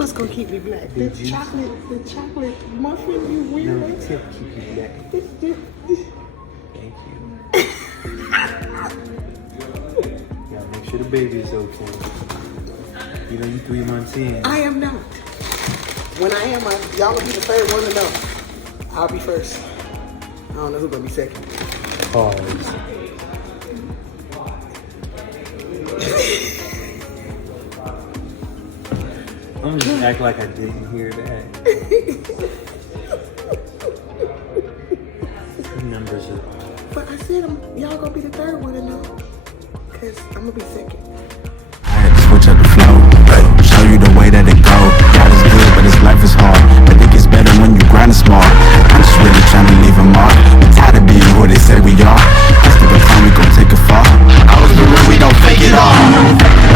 What's gonna keep me black? The chocolate muffin, you weird. No, the tip keep you black. Thank you. Gotta make sure the baby is okay. You know, you 3 months in. I am not. When I am, y'all will be the third one to know. I'll be first. I don't know who's gonna be second. Pause. I'm just act like I didn't hear that. The numbers are. But I said y'all gonna be the third one to know. Cause I'm gonna be second. I had to switch up the flow, show you the way that it go. God is good, but his life is hard. I think it's better when you grind smart. I'm just really trying to leave a mark. I'm tired of being who they say we are. That's the time we gon' take it far. I was the real, we don't fake it all.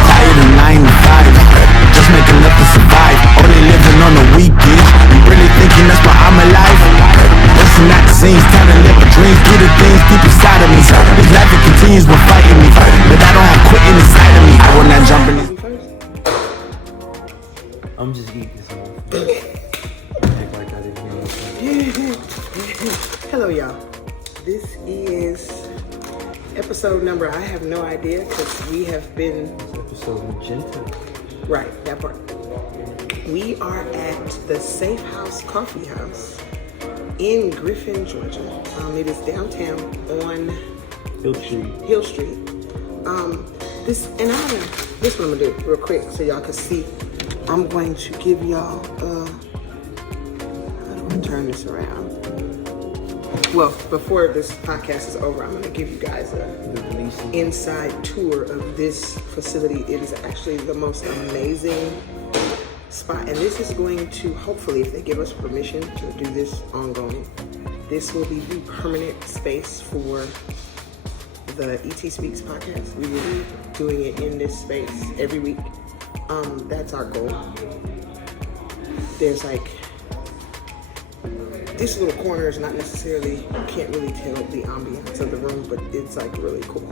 Tired of 9 to 5, just making enough to survive. Only living on the weekends. You really thinking that's why I'm alive? Busting out the scenes, time to live my dreams. Do the things deep inside of me. This life it continues with fighting me, but I don't have quitting inside of me. I will not jump in this. I'm just eating some. Act like I didn't hear it. Hello, y'all. This is episode number, I have no idea, because we have been... It's episode Magenta. Right, that part. We are at the Safe House Coffee House in Griffin, Georgia. It is downtown on Hill Street. Hill Street. This what I'm gonna do real quick so y'all can see. I'm going to give y'all, how do I turn this around? Well, before this podcast is over, I'm gonna give you guys an inside tour of this facility. It is actually the most amazing spot. And this is going to, hopefully, if they give us permission to do this ongoing, this will be the permanent space for the ET Speaks podcast. We will be doing it in this space every week. That's our goal. There's like, this little corner is not necessarily, you can't really tell the ambiance of the room, but it's like really cool.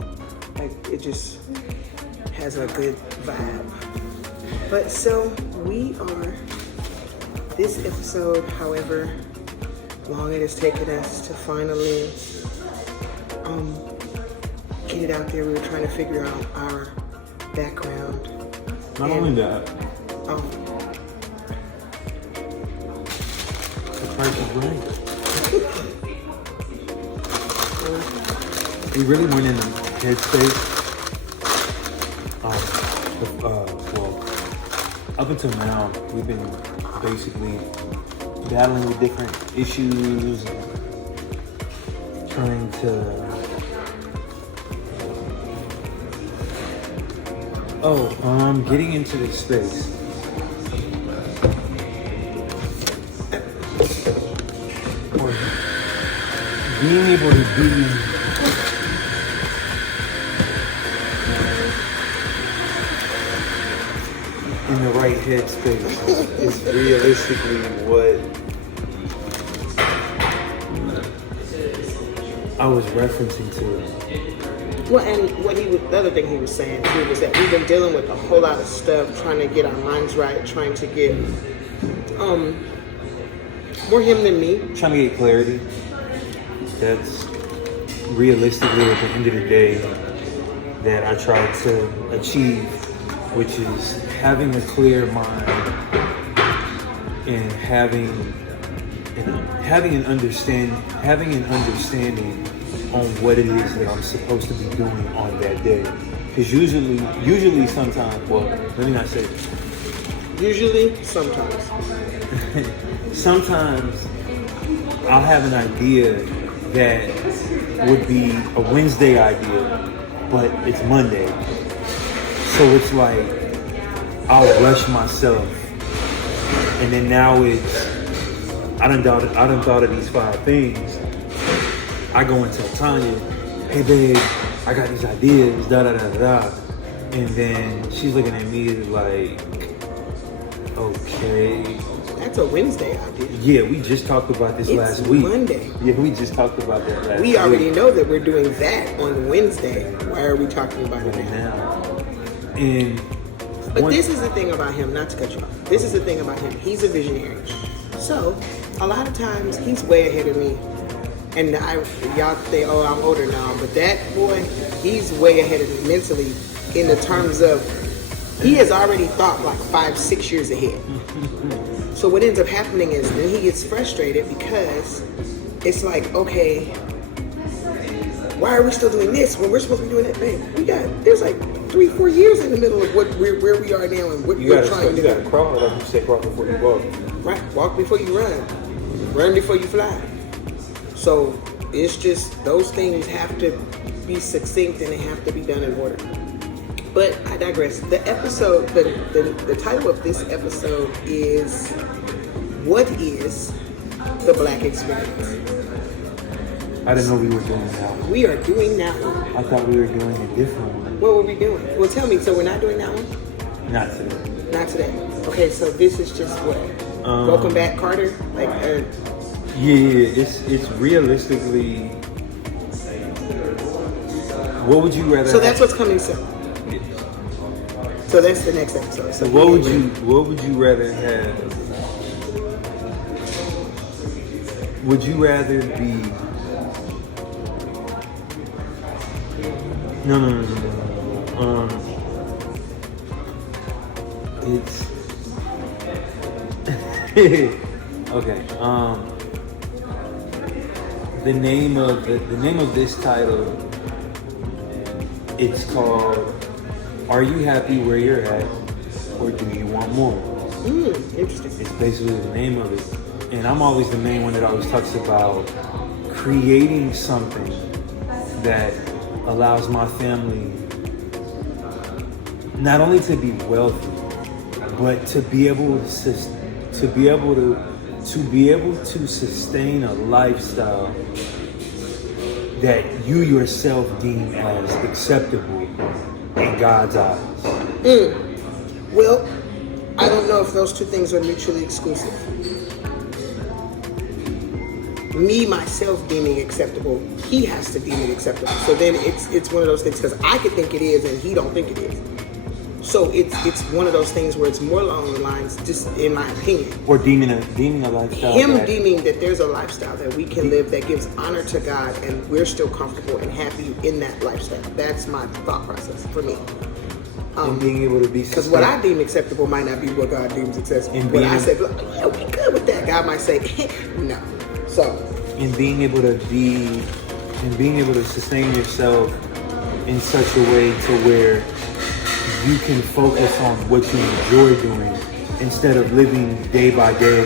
Like it just has a good vibe. But so we are, this episode, however long it has taken us to finally get it out there, we were trying to figure out our background. Not only that, the price is right. We really went in the headspace. Well, up until now, we've been basically battling with different issues, trying to getting into this space. Or being able to be in the right headspace is realistically what I was referencing to. Well, and the other thing he was saying too was that we've been dealing with a whole lot of stuff, trying to get our minds right, trying to get more him than me. Trying to get clarity. That's realistically at the end of the day that I try to achieve, which is having a clear mind and having an understanding on what it is that I'm supposed to be doing on that day. Because usually sometimes, well, let me not say this. Usually, sometimes. Sometimes I'll have an idea that would be a Wednesday idea, but it's Monday. So it's like, I'll rush myself. And then now it's, I done thought of these 5 things. I go and tell Tanya, hey babe, I got these ideas, da da da da. And then she's looking at me like, okay. That's a Wednesday idea. Yeah, we just talked about this last week. Monday. Yeah, we just talked about that last week. We already know that we're doing that on Wednesday. Why are we talking about it now? And But this is the thing about him, not to cut you off. This is the thing about him. He's a visionary. So, a lot of times, he's way ahead of me. And y'all say, oh, I'm older now. But that boy, he's way ahead of me mentally in the terms of, he has already thought like 5-6 years ahead. So what ends up happening is then he gets frustrated because it's like, okay, why are we still doing this when we're supposed to be doing that thing? There's like 3-4 years in the middle of where we are now and what we're trying to do. You gotta crawl, like you say, crawl before you walk. Right, walk before you run before you fly. So it's just those things have to be succinct and they have to be done in order. But I digress. The episode, the title of this episode is "What is the Black Experience?" I didn't know we were doing that one. We are doing that one. I thought we were doing a different one. What were we doing? Well, tell me. So we're not doing that one? Not today. Not today. Okay, so this is just what? Welcome back, Carter. Yeah, it's realistically. What would you rather? So that's what's coming soon. So that's the next episode. So what would you rather have? Would you rather be? No. It's okay. The name of this title. It's called "Are You Happy Where You're At, or Do You Want More?" Interesting. It's basically the name of it. And I'm always the main one that always talks about creating something that allows my family not only to be wealthy, but to be able to sustain a lifestyle that you yourself deem as acceptable in God's eyes. Well, I don't know if those two things are mutually exclusive. Me, myself, deeming acceptable, he has to deem it acceptable. So then it's one of those things, because I could think it is and he don't think it is. So it's one of those things where it's more along the lines, just in my opinion. Or deeming a lifestyle. Deeming that there's a lifestyle that we can live that gives honor to God and we're still comfortable and happy in that lifestyle. That's my thought process for me. And being able to be, because what I deem acceptable might not be what God deems acceptable. And what I said, yeah, we good with that. God might say, no. So, and being able to sustain yourself in such a way to where you can focus on what you enjoy doing instead of living day by day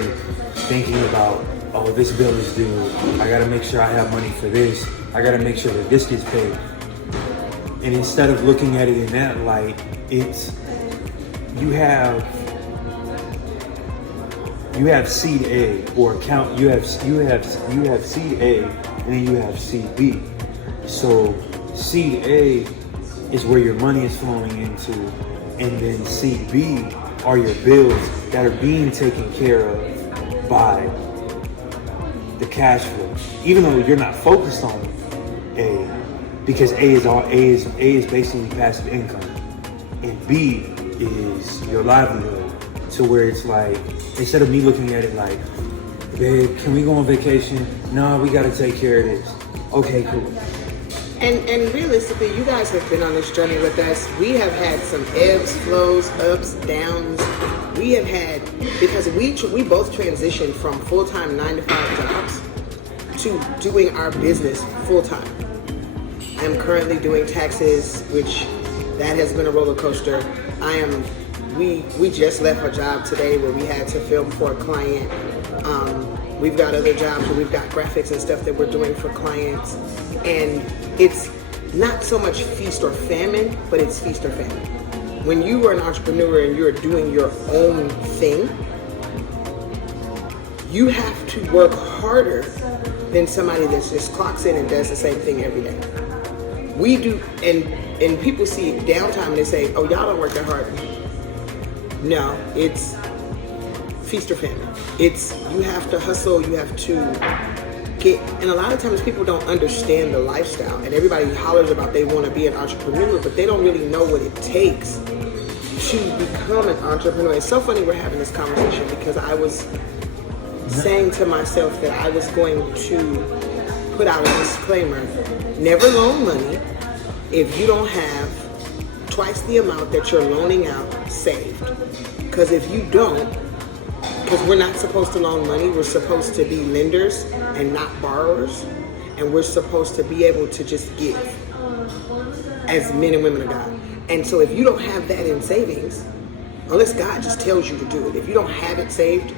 thinking about, oh, this bill is due, I gotta make sure I have money for this, I gotta make sure that this gets paid. And instead of looking at it in that light, it's you have seed A or account. You have seed A and then you have seed B. So seed A is where your money is flowing into, and then seed B are your bills that are being taken care of by the cash flow. Even though you're not focused on A, because A is basically passive income, and B is your livelihood. To where it's like, instead of me looking at it like, babe, can we go on vacation? No, we gotta take care of this. Okay, cool. And realistically, you guys have been on this journey with us. We have had some ebbs, flows, ups, downs. We have had, because we both transitioned from full-time 9-to-5 jobs to doing our business full-time. I'm currently doing taxes, which that has been a roller coaster. We just left a job today where we had to film for a client. We've got other jobs where we've got graphics and stuff that we're doing for clients. And it's not so much feast or famine, but it's feast or famine. When you are an entrepreneur and you're doing your own thing, you have to work harder than somebody that just clocks in and does the same thing every day. We do, and people see downtime and they say, oh, y'all don't work that hard. No, it's feast or famine. It's, you have to hustle, you have to get, and a lot of times people don't understand the lifestyle, and everybody hollers about they want to be an entrepreneur, but they don't really know what it takes to become an entrepreneur. It's so funny we're having this conversation because I was saying to myself that I was going to put out a disclaimer: never loan money if you don't have twice the amount that you're loaning out saved. Because if you don't, because we're not supposed to loan money, we're supposed to be lenders and not borrowers, and we're supposed to be able to just give as men and women of God. And so if you don't have that in savings, unless God just tells you to do it, if you don't have it saved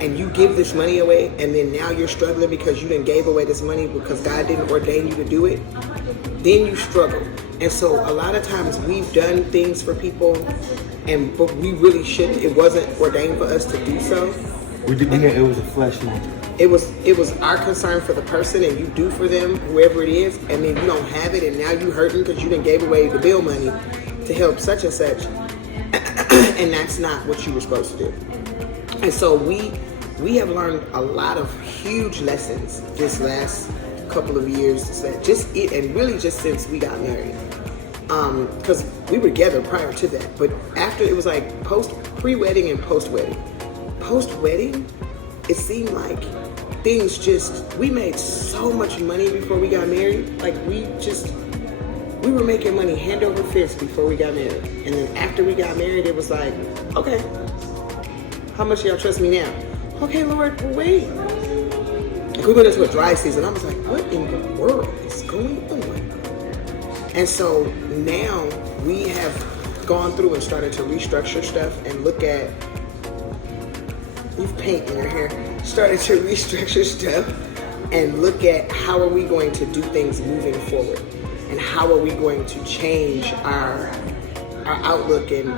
and you give this money away and then now you're struggling because you didn't gave away this money because God didn't ordain you to do it, then you struggle. And so a lot of times we've done things for people but we really shouldn't. It wasn't ordained for us to do so. It was a fleshly. It was our concern for the person, and you do for them, whoever it is, and then you don't have it, and now you hurting because you didn't gave away the bill money to help such and such, and that's not what you were supposed to do. And so we have learned a lot of huge lessons this last couple of years, and really just since we got married, because we were together prior to that, but after it was like pre-wedding and post-wedding. Post-wedding, it seemed like we made so much money before we got married. Like we were making money hand over fist before we got married. And then after we got married, it was like, okay, how much y'all trust me now? Okay, Lord, well, wait. Like we went into a dry season. I was like, what in the world is going on? And so now we have gone through and started to restructure stuff and look at, you've paint in your hair, started to restructure stuff and look at how are we going to do things moving forward, and how are we going to change our outlook, and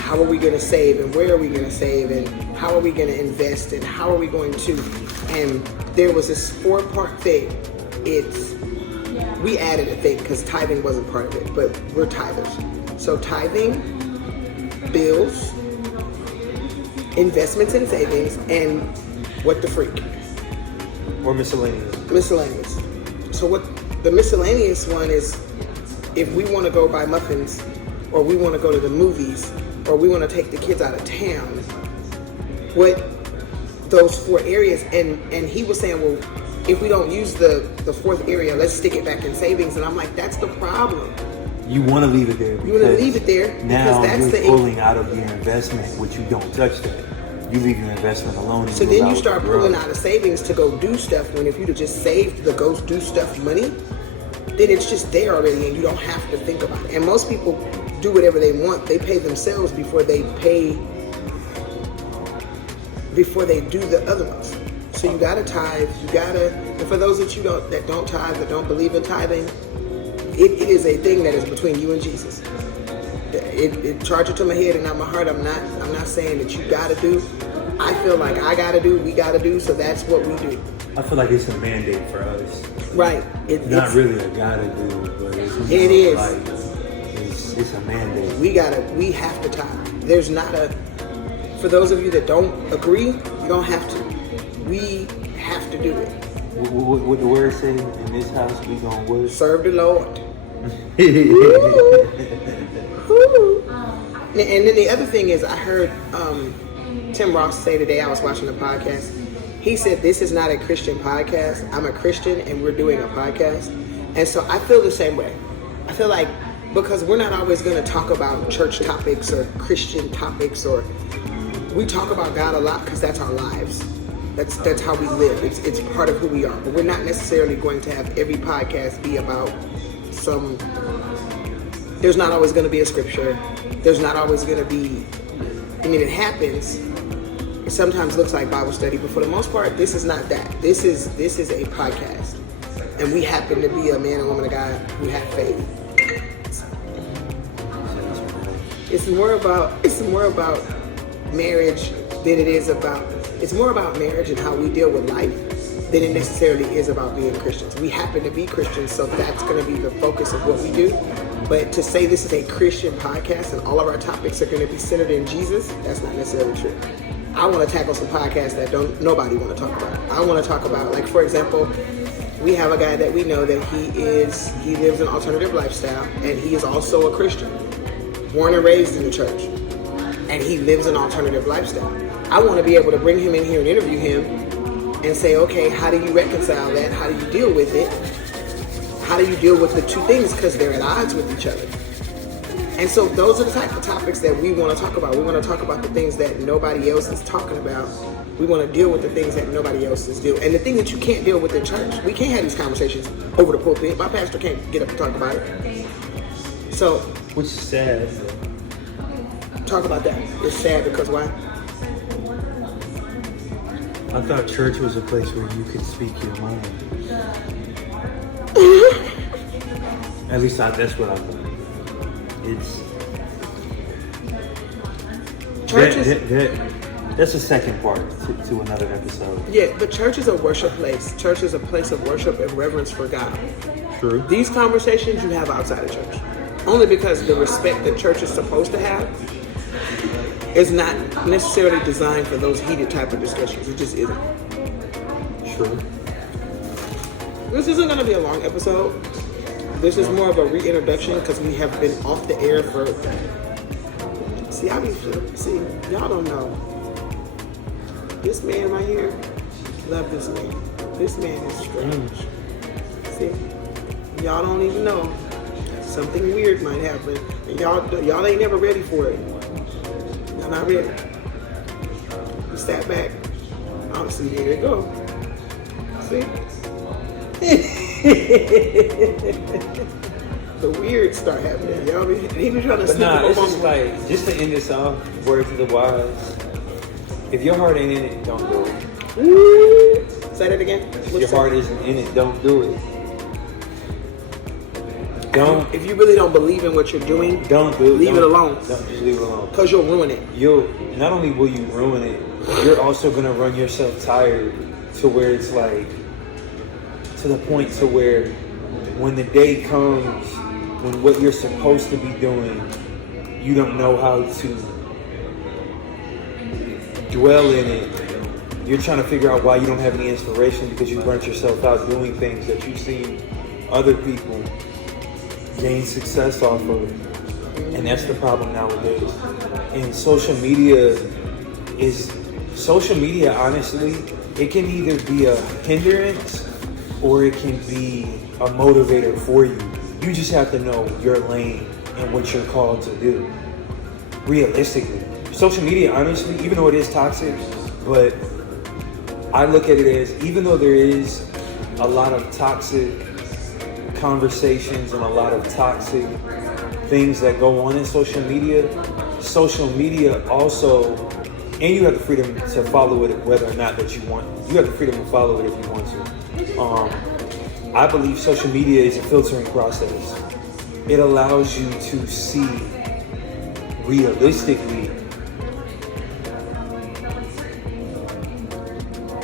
how are we going to save, and where are we going to save, and how are we going to invest, and how are we going to, and there was this 4-part thing. We added a thing because tithing wasn't part of it, but we're tithers. So tithing, bills, investments and savings, and what the freak. Or miscellaneous. Miscellaneous. So what the miscellaneous one is, if we want to go buy muffins, or we want to go to the movies, or we want to take the kids out of town, what those 4 areas, and he was saying, well, if we don't use the 4th area, let's stick it back in savings. And I'm like, that's the problem. You want to leave it there. You want to leave it there now because that's you're pulling out of your investment, which you don't touch that. You leave your investment alone. So then you start pulling out of savings to go do stuff, when if you'd have just saved the go do stuff money, then it's just there already and you don't have to think about it. And most people do whatever they want. They pay themselves before they do the other ones. So you gotta tithe, and for those that don't tithe, that don't believe in tithing, it is a thing that is between you and Jesus. It charged it to my head and not my heart. I'm not saying that you gotta do. I feel like I gotta do, we gotta do, so that's what we do. I feel like it's a mandate for us. Right. Not really a gotta do, but it is. Like, it's a mandate. We have to tithe. There's not for those of you that don't agree, you don't have to. We have to do it. What the word say in this house, we gonna work. Serve the Lord. And then the other thing is, I heard Tim Ross say today, I was watching the podcast, he said, this is not a Christian podcast. I'm a Christian and we're doing a podcast. And so I feel the same way. I feel like, because we're not always going to talk about church topics or Christian topics, or we talk about God a lot because that's our lives. That's how we live. It's part of who we are. But we're not necessarily going to have every podcast be about there's not always going to be a scripture. There's not always going to be, I mean, it happens. It sometimes looks like Bible study, but for the most part, this is not that. This is a podcast. And we happen to be a man and woman of God who have faith. It's more about marriage than it is about, it's more about marriage and how we deal with life than it necessarily is about being Christians. We happen to be Christians, so that's going to be the focus of what we do. But to say this is a Christian podcast and all of our topics are going to be centered in Jesus, that's not necessarily true. I want to tackle some podcasts that nobody want to talk about. I want to talk about, like, for example, we have a guy that we know that he lives an alternative lifestyle, and he is also a Christian. born and raised in the church, and he lives an alternative lifestyle. I want to be able to bring him in here and interview him and say, okay, how do you reconcile that? How do you deal with it? How do you deal with the two things? Because they're at odds with each other. And so those are the type of topics that we want to talk about. We want to talk about the things that nobody else is talking about. We want to deal with the things that nobody else is dealing. And the thing that you can't deal with in church, we can't have these conversations over the pulpit. My pastor can't get up and talk about it. So, which is sad. Talk about that. It's sad because why? I thought church was a place where you could speak your mind. At least that's what I thought. It's that's the second part to another episode. Yeah, but church is a worship place. Church is a place of worship and reverence for God. True. These conversations you have outside of church. Only because the respect that church is supposed to have is not necessarily designed for those heated type of discussions. It just isn't. True. This isn't going to be a long episode. This is more of a reintroduction because we have been off the air for... See, y'all don't know. This man right here, love this man. This man is strange. See, y'all don't even know. Something weird might happen. And y'all ain't never ready for it. Y'all not ready. You sat back. Oh, see, there you go. See? The weird start happening. Y'all be, he was trying to But nah, it's just like, just to end this off, words of the wise. If your heart ain't in it, don't do it. Say that again. If your heart isn't in it, don't do it. Don't. If you really don't believe in what you're doing, don't do it. Leave it alone. Don't, just leave it alone. Because you'll ruin it. Not only will you ruin it, you're also gonna run yourself tired to where it's like, to the point to where when the day comes, when what you're supposed to be doing, you don't know how to dwell in it. You're trying to figure out why you don't have any inspiration because you burnt yourself out doing things that you see other people gain success off of. And that's the problem nowadays. And social media, honestly, it can either be a hindrance or it can be a motivator for you. You just have to know your lane and what you're called to do. Realistically. Social media, honestly, even though it is toxic, but I look at it as, even though there is a lot of toxic conversations and a lot of toxic things that go on in social media also, and you have the freedom to follow it whether or not that you want. You have the freedom to follow it if you want to. I believe social media is a filtering process. It allows you to see realistically,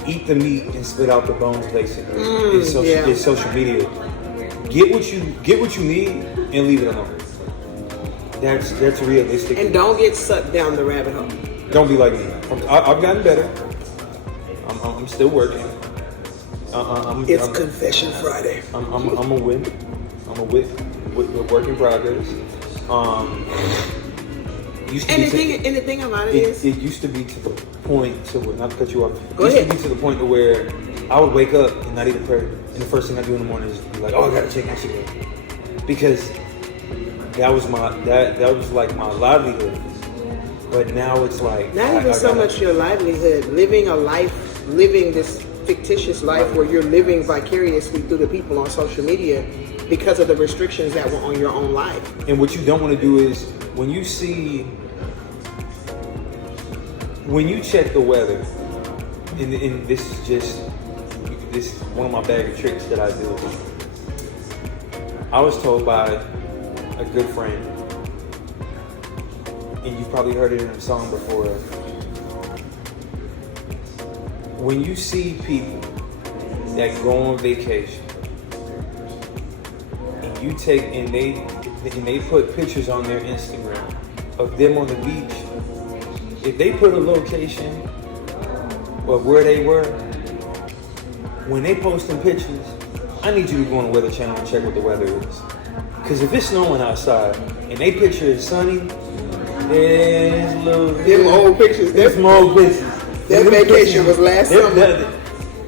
eat the meat and spit out the bones, basically. It's social media. Get what you need and leave it alone. That's realistic. And don't get sucked down the rabbit hole. Don't be like me. I've gotten better. I'm still working. It's Confession Friday. I'm a win. I'm a work in progress. The thing about it is, it used to be to the point to where, not to cut you off. Go ahead. Used to be to the point to where I would wake up and not even pray, and the first thing I do in the morning is be like, oh, I gotta check Instagram, because that was like my livelihood. But now it's like not even so much your livelihood, living this fictitious life where you're living vicariously through the people on social media because of the restrictions that were on your own life. And what you don't want to do is when you check the weather, and this is one of my bag of tricks that I do. I was told by a good friend, and you've probably heard it in a song before. When you see people that go on vacation and they put pictures on their Instagram of them on the beach, if they put a location of where they were, when they posting pictures, I need you to go on the Weather Channel and check what the weather is. Because if it's snowing outside and they picture is sunny, It's little. Them old pictures. It's some old pictures. That vacation was last summer.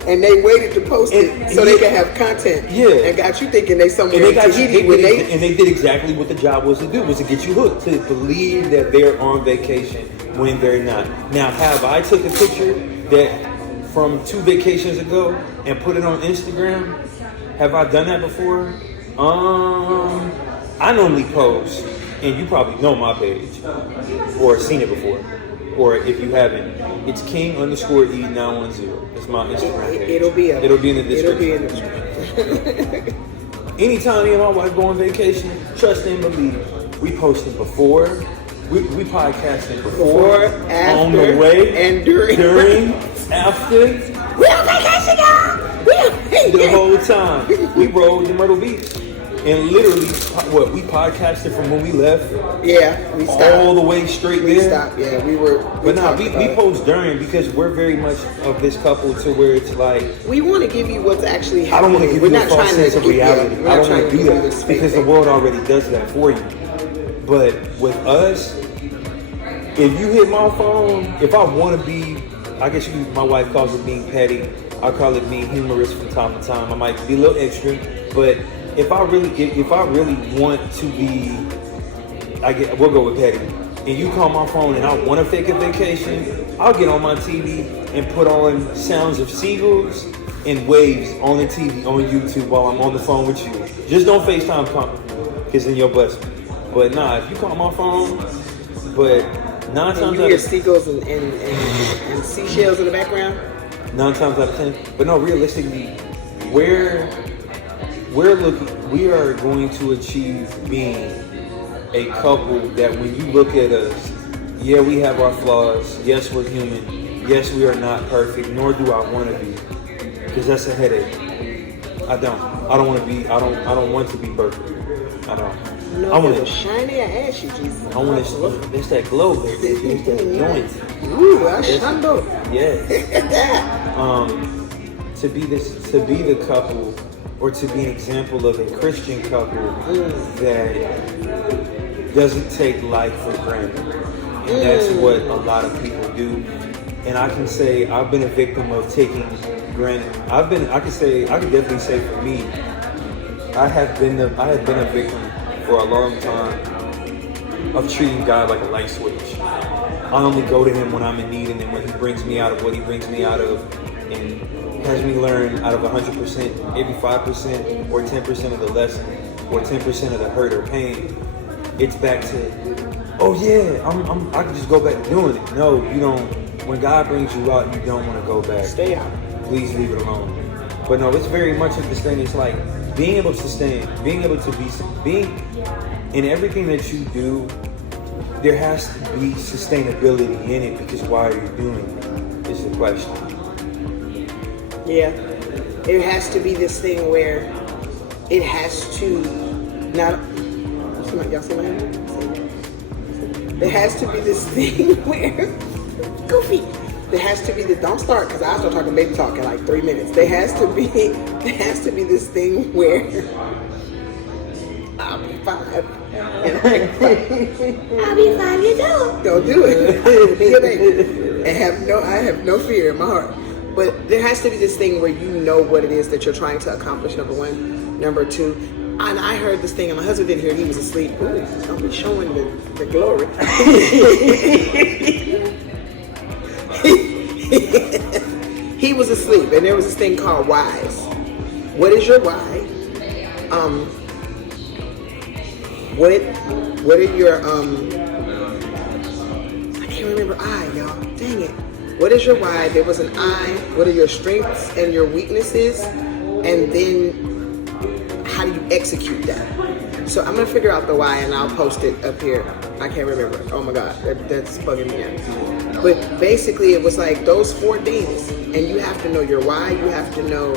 And they waited to post it so they could have content. Yeah. And got you thinking they somewhere And in Tahiti when they... And they did exactly what the job was to do, was to get you hooked, to believe that they're on vacation when they're not. Now, have I took a picture that from 2 vacations ago and put it on Instagram? Have I done that before? I normally post, and you probably know my page or seen it before. Or if you haven't, it's King_E910. It's my Instagram page. It'll be in the description. Anytime me and my wife go on vacation, trust and believe, we posted before, we podcasting before, after, on the way, and during, after. We on vacation, y'all. The whole time we rode to Myrtle Beach. And literally, we podcasted from when we left. Yeah, we stopped. All the way straight there. We stopped, yeah. We post during because we're very much of this couple to where it's like... We want to give you what's actually happening. I don't want to give you a false sense of reality. I don't want to do that because the world already does that for you. But with us, if you hit my phone, if I want to be... I guess my wife calls it being petty. I call it being humorous from time to time. I might be a little extra, but... If I really want to be, we'll go with petty. And you call my phone and I want to fake a vacation, I'll get on my TV and put on sounds of seagulls and waves on the TV on YouTube while I'm on the phone with you. Just don't FaceTime because then you'll bust me. But nah, if you call my phone, but 9 times out of 10, you hear seagulls and seashells in the background. 9 times out of 10. But no, realistically, we are going to achieve being a couple that when you look at us, yeah, we have our flaws. Yes, we're human. Yes, we are not perfect, nor do I want to be, because that's a headache. I don't want to be. I don't want to be perfect. I don't. No, I want to shiny or ashy, Jesus. I want to. It's that glow, baby. It's that anointing. Ooh, Ashando. Yes. To be the couple. Or to be an example of a Christian couple that doesn't take life for granted. And that's what a lot of people do. And I can say I've been a victim of taking granted. I can definitely say for me, I have been a victim for a long time of treating God like a light switch. I only go to him when I'm in need, and then when he brings me out of what he brings me out of, and has me learn out of 100%, maybe 5% or 10% of the lesson, or 10% of the hurt or pain, it's back to, oh yeah, I can just go back to doing it. No, you don't. When God brings you out, you don't want to go back. Stay out. Please leave it alone. But no, it's very much of this thing. It's like being able to sustain, being able to being in everything that you do. There has to be sustainability in it, because why are you doing it? Is the question. Yeah, it has to be this thing where it has to not. Y'all see my hand? There has to be this thing where goofy. There has to be the don't start because I start talking baby talk in like 3 minutes. There has to be this thing where I'll be 5. And I'll be 5 years old. Don't do it. Be a baby. And I have no fear in my heart. But there has to be this thing where you know what it is that you're trying to accomplish, number one. Number two, and I heard this thing, and my husband didn't hear it, he was asleep. Ooh, don't be showing the glory. He was asleep, and there was this thing called whys. What is your why? What are your, I can't remember y'all, dang it. What is your why? There was an I. What are your strengths and your weaknesses? And then how do you execute that? So I'm going to figure out the why and I'll post it up here. I can't remember. Oh my God, that's bugging me out. But basically it was like those 4 things. And you have to know your why. You have to know, I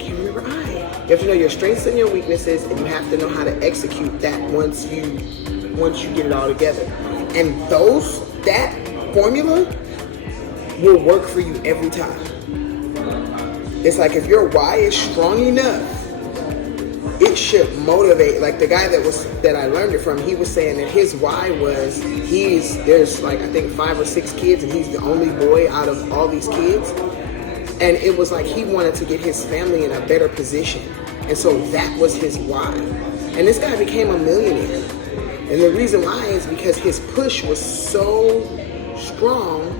can't remember I. You have to know your strengths and your weaknesses, and you have to know how to execute that once you get it all together. And that formula will work for you every time. It's like if your why is strong enough, it should motivate. Like the guy that I learned it from, he was saying that his why was there's like I think 5 or 6 kids, and he's the only boy out of all these kids, and it was like he wanted to get his family in a better position, and so that was his why. And this guy became a millionaire, and the reason why is because his push was so strong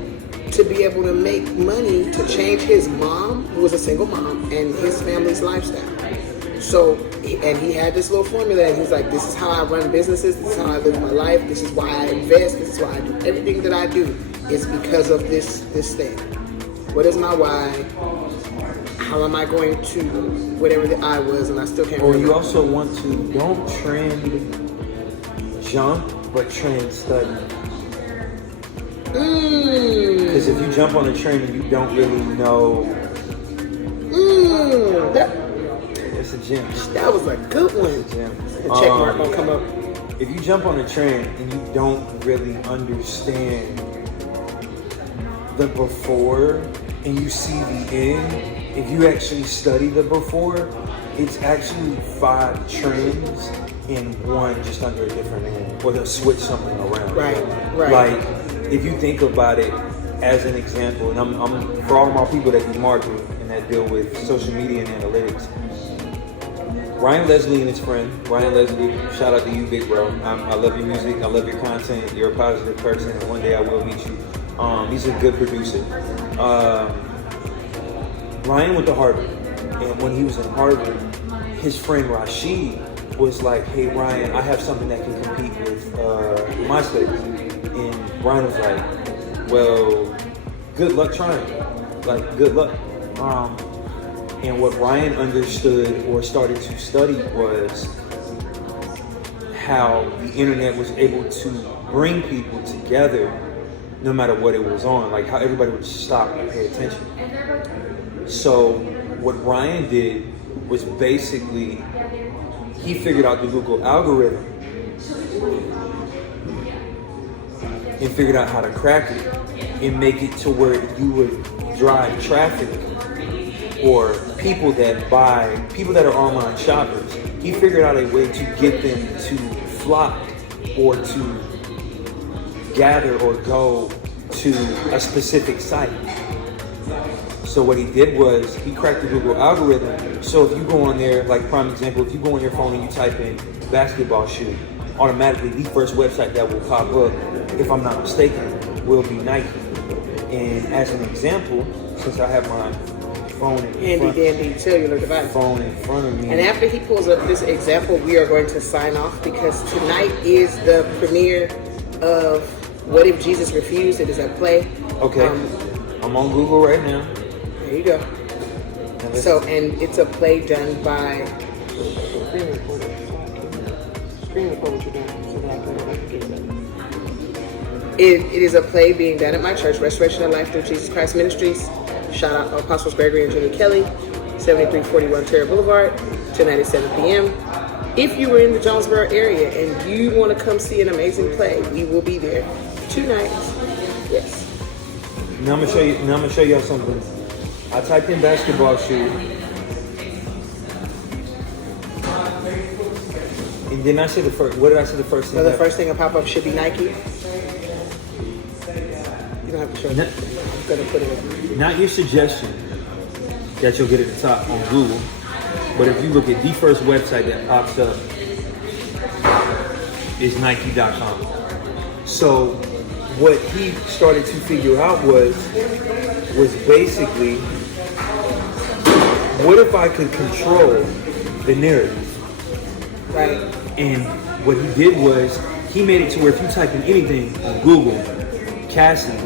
to be able to make money to change his mom, who was a single mom, and his family's lifestyle. So, and he had this little formula, and he's like, this is how I run businesses, this is how I live my life, this is why I invest, this is why I do everything that I do, is because of this thing. What is my why? How am I going to, whatever the I was, and I still can't remember. Or you also want to, don't trend jump, but trend study. Because if you jump on a train and you don't really know, it's a gem. That was a good one. It's a gem. The check mark gonna come up. If you jump on a train and you don't really understand the before and you see the end, if you actually study the before, it's actually 5 trains in one, just under a different name, or they'll switch something around. Right. Like, if you think about it as an example, and I'm for all my people that do marketing and that deal with social media and analytics, Ryan Leslie and his friend, Ryan Leslie, shout out to you, big bro. I love your music, I love your content, you're a positive person, and one day I will meet you. He's a good producer. Ryan went to Harvard, and when he was in Harvard, his friend Rashid was like, hey Ryan, I have something that can compete with MySpace. And Ryan was like, well, good luck trying. Like, good luck. And what Ryan understood or started to study was how the internet was able to bring people together no matter what it was on, like how everybody would stop and pay attention. So what Ryan did was basically, he figured out the Google algorithm and figured out how to crack it and make it to where you would drive traffic or people that are online shoppers. He figured out a way to get them to flock or to gather or go to a specific site. So what he did was he cracked the Google algorithm. So if you go on there, like prime example, if you go on your phone and you type in basketball shoe, automatically the first website that will pop up, if I'm not mistaken, will be Nike. And as an example, since I have my phone Handy cellular device. Phone in front of me. And after he pulls up this example, we are going to sign off because tonight is the premiere of What If Jesus Refused. It is a play. Okay. I'm on Google right now. There you go. So, and it's a play done by. Screen record what you're doing so that I can get it. It is a play being done at my church, Restoration of Life Through Jesus Christ Ministries. Shout out Apostles Gregory and Jenny Kelly, 7341 Terra Boulevard, tonight at 7 p.m. If you were in the Jonesboro area and you want to come see an amazing play, we will be there 2 nights. Yes. Now I'm gonna show y'all something. I typed in basketball shoe, and then I said the first. What did I say the first thing? So the first thing to pop up should be Nike. You don't have to show it. I'm gonna put it in. Not your suggestion that you'll get at the top on Google, but if you look at the first website that pops up is Nike.com. So what he started to figure out was basically, what if I could control the narrative? Right. And what he did was he made it to where if you type in anything on Google, Cassie,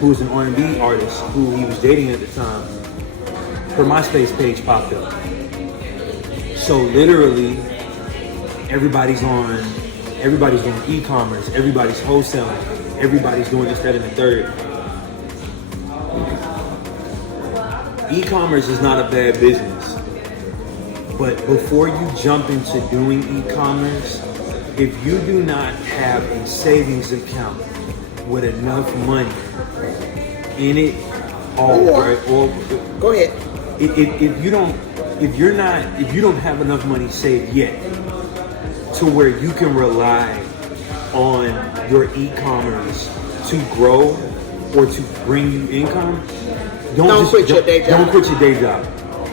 who was an R&B artist who he was dating at the time, her MySpace page popped up. So literally, everybody's doing e-commerce, everybody's wholesaling, everybody's doing this, that, and the third. E-commerce is not a bad business, but before you jump into doing e-commerce, if you do not have a savings account with enough money in it, or go ahead. If you don't, if you don't have enough money saved yet to where you can rely on your e-commerce to grow or to bring you income, don't quit your day job. Don't quit your day job,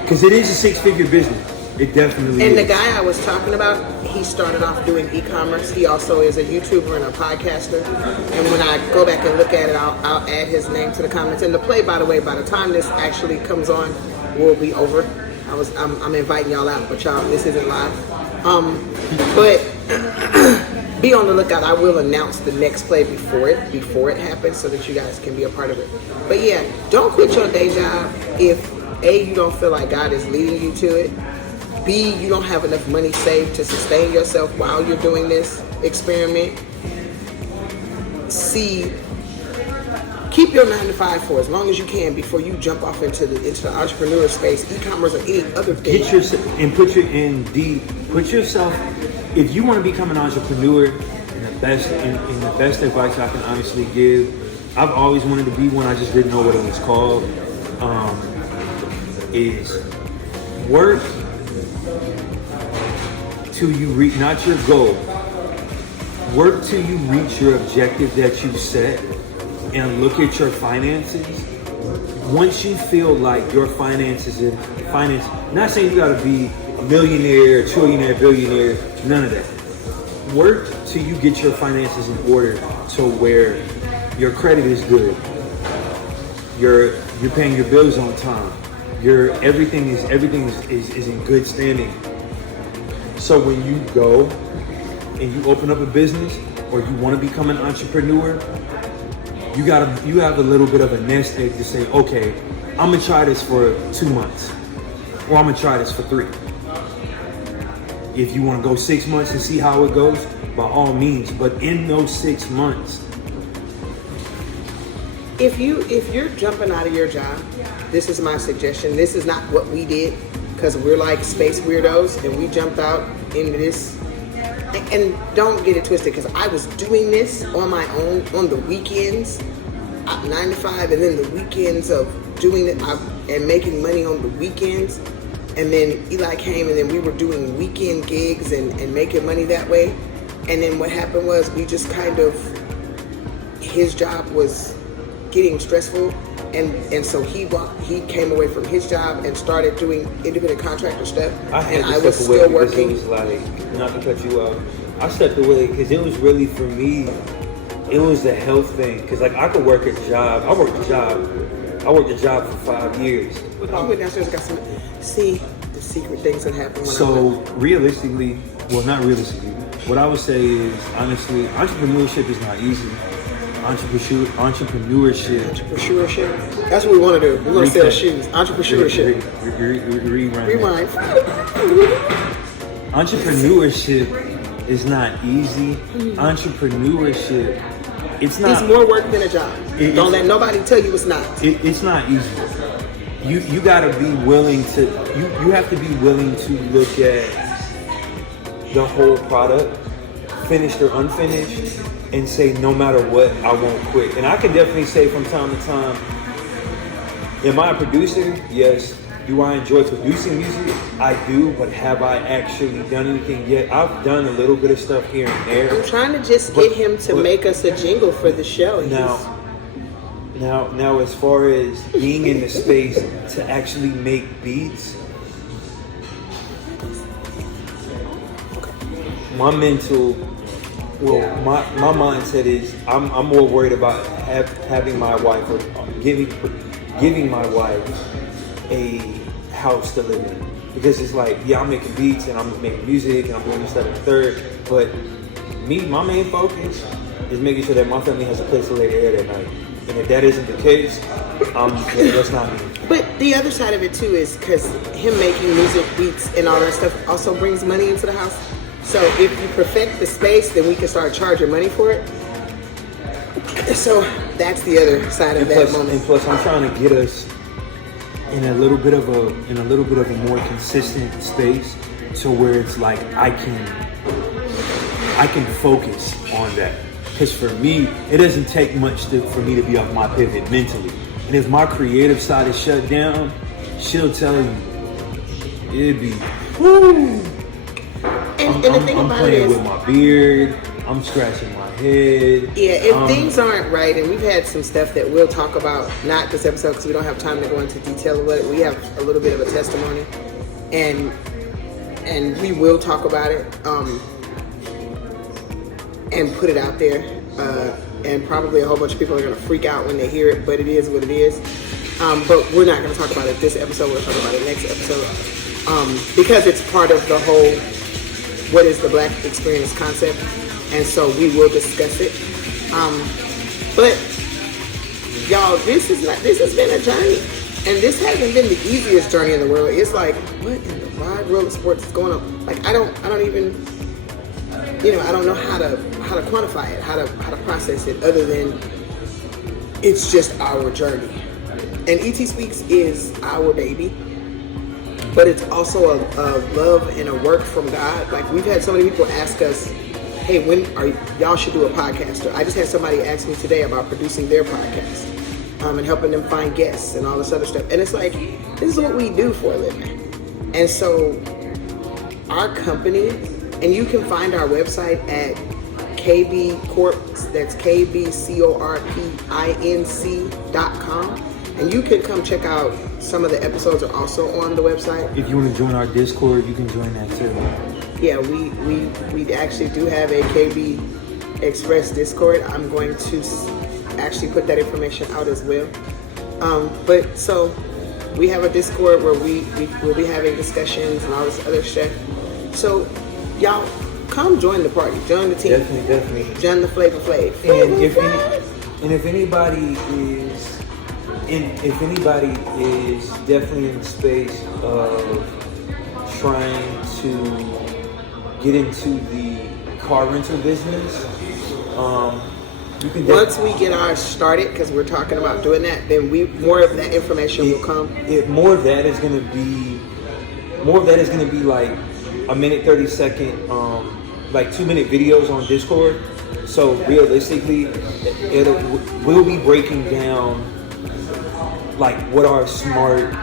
because it is a six-figure business. It definitely And is. the guy I was talking about, he started off doing e-commerce. He also is a YouTuber and a podcaster. And when I go back and look at it, I'll add his name to the comments. And the play, by the way, by the time this actually comes on, will be over. I'm inviting y'all out, but y'all, this isn't live. But be on the lookout. I will announce the next play before it happens, so that you guys can be a part of it. But yeah, don't quit your day job if A, you don't feel like God is leading you to it. B, you don't have enough money saved to sustain yourself while you're doing this experiment. C, keep your 9-to-5 for as long as you can before you jump off into the entrepreneur space, e-commerce, or any other thing. Put yourself. If you want to become an entrepreneur, and the best advice I can honestly give, I've always wanted to be one. I just didn't know what it was called. Is work till you reach, not your goal. Work till you reach your objective that you set, and look at your finances. Once you feel like your finances, not saying you gotta be a millionaire, trillionaire, billionaire, none of that. Work till you get your finances in order to where your credit is good. You're paying your bills on time. Everything is in good standing. So when you go and you open up a business, or you want to become an entrepreneur, you have a little bit of a nest egg to say, okay, I'm gonna try this for 2 months, or I'm gonna try this for 3. If you want to go 6 months and see how it goes, by all means. But in those 6 months, If you're jumping out of your job, this is my suggestion. This is not what we did, because we're like space weirdos and we jumped out into this. And don't get it twisted, because I was doing this on my own on the weekends, 9 to 5, and then the weekends of doing it and making money on the weekends. And then Eli came, and then we were doing weekend gigs and making money that way. And then what happened was we just kind of, his job was getting stressful, and so he came away from his job and started doing independent contractor stuff. I was still working. It was like, not to cut you off, I stepped away because it was really, for me, it was a health thing. Because like I could work a job. I worked a job for 5 years. You went downstairs and got some. See the secret things that happen when realistically, well, not realistically, what I would say is, honestly, entrepreneurship is not easy. Entrepreneurship. That's what we want to do. We want to sell shoes. Entrepreneurship. Rewind. Entrepreneurship is not easy. Entrepreneurship, it's more work than a job. Don't let nobody tell you it's not. It's not easy. You gotta be willing to. You have to be willing to look at the whole product, finished or unfinished, and say, no matter what, I won't quit. And I can definitely say from time to time, am I a producer? Yes. Do I enjoy producing music? I do, but have I actually done anything yet? I've done a little bit of stuff here and there. I'm trying to just get him to make us a jingle for the show. Now, as far as being in the space to actually make beats, my mindset is I'm more worried about having my wife, or giving my wife a house to live in. Because it's like, yeah, I'm making beats and I'm making music and I'm doing this, that, and the third, but my main focus is making sure that my family has a place to lay their head at night. And if that isn't the case, that's not me. But the other side of it too is because him making music, beats, and all that stuff also brings money into the house. So if you perfect the space, then we can start charging money for it. So that's the other side of that moment. And plus, I'm trying to get us in a little bit of a more consistent space, to where it's like I can focus on that. Because for me, it doesn't take much for me to be off my pivot mentally. And if my creative side is shut down, she'll tell you, it'd be. Woo. And the thing I'm about it playing is, with my beard. I'm scratching my head. yeah, if things aren't right, and we've had some stuff that we'll talk about, not this episode because we don't have time to go into detail of it. We have a little bit of a testimony, and we will talk about it and put it out there. And probably a whole bunch of people are going to freak out when they hear it, but it is what it is. But we're not going to talk about it this episode. We'll talk about it next episode because it's part of the whole what is the Black experience concept, and so we will discuss it. But y'all, this has been a journey, and this hasn't been the easiest journey in the world. It's like, what in the wide world of sports is going on? Like I don't even, I don't know how to quantify it, how to process it, other than it's just our journey. And ET Speaks is our baby, but it's also a love and a work from God. Like we've had so many people ask us, hey, when are y'all should do a podcast? Or I just had somebody ask me today about producing their podcast and helping them find guests and all this other stuff. And it's like, this is what we do for a living. And so our company, and you can find our website at KB Corp, that's KBCorpinc.com. And you can come check out some of the episodes are also on the website. If you want to join our Discord, you can join that too. Yeah, we actually do have a KB Express Discord. I'm going to actually put that information out as well. But so we have a Discord where we will be having discussions and all this other stuff. So y'all come join the party, join the team. Definitely. Join the Flavor Flav. And if anybody is definitely in the space of trying to get into the car rental business, you can once we get ours started, because we're talking about doing that, then more of that information will come. More of that is going to be like a minute 30-second, like 2-minute videos on Discord. So realistically, we'll be breaking down like what are smart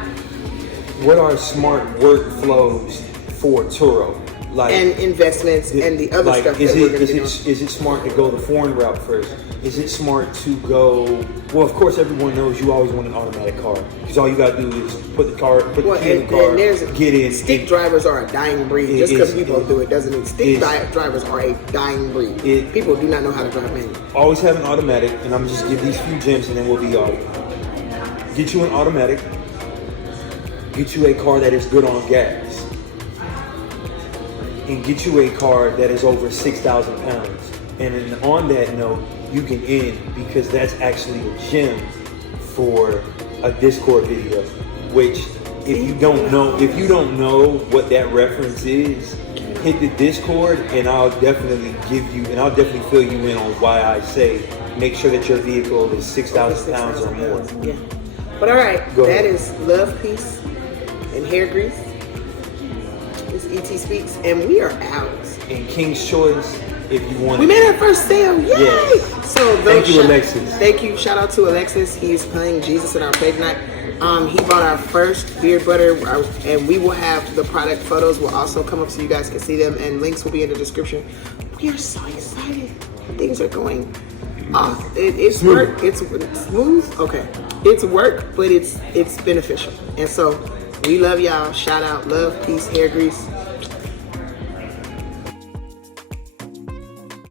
workflows for Turo, like, and investments and the other stuff that we're going to do. Is it smart to go the foreign route first? Is it smart to go? Well, of course, everyone knows you always want an automatic car because all you got to do is put the key in the car, get in. Stick drivers are a dying breed. Just because people do it doesn't mean stick drivers are a dying breed. People do not know how to drive manual. Always have an automatic, and I'm just give these few gems, and then we'll be off. Get you an automatic. Get you a car that is good on gas, and get you a car that is over 6,000 pounds. And then on that note, you can end, because that's actually a gem for a Discord video. Which, if you don't know what that reference is, hit the Discord, and I'll definitely fill you in on why I say make sure that your vehicle is 6,000 pounds or more. Yeah. But all right, that is Love, Peace, and Hair Grease. It's ET Speaks, and we are out. And King's Choice, if you want. We made our first sale, yay! Yes. So thank you, Alexis. Thank you. Shout out to Alexis. He's playing Jesus at our plate night. He bought our first beard butter, and we will have the product photos will also come up so you guys can see them, and links will be in the description. We are so excited. Things are going off. It's smooth. work. It's smooth. Okay. It's work, but it's beneficial. And so we love y'all. Shout out, Love, Peace, Hair Grease.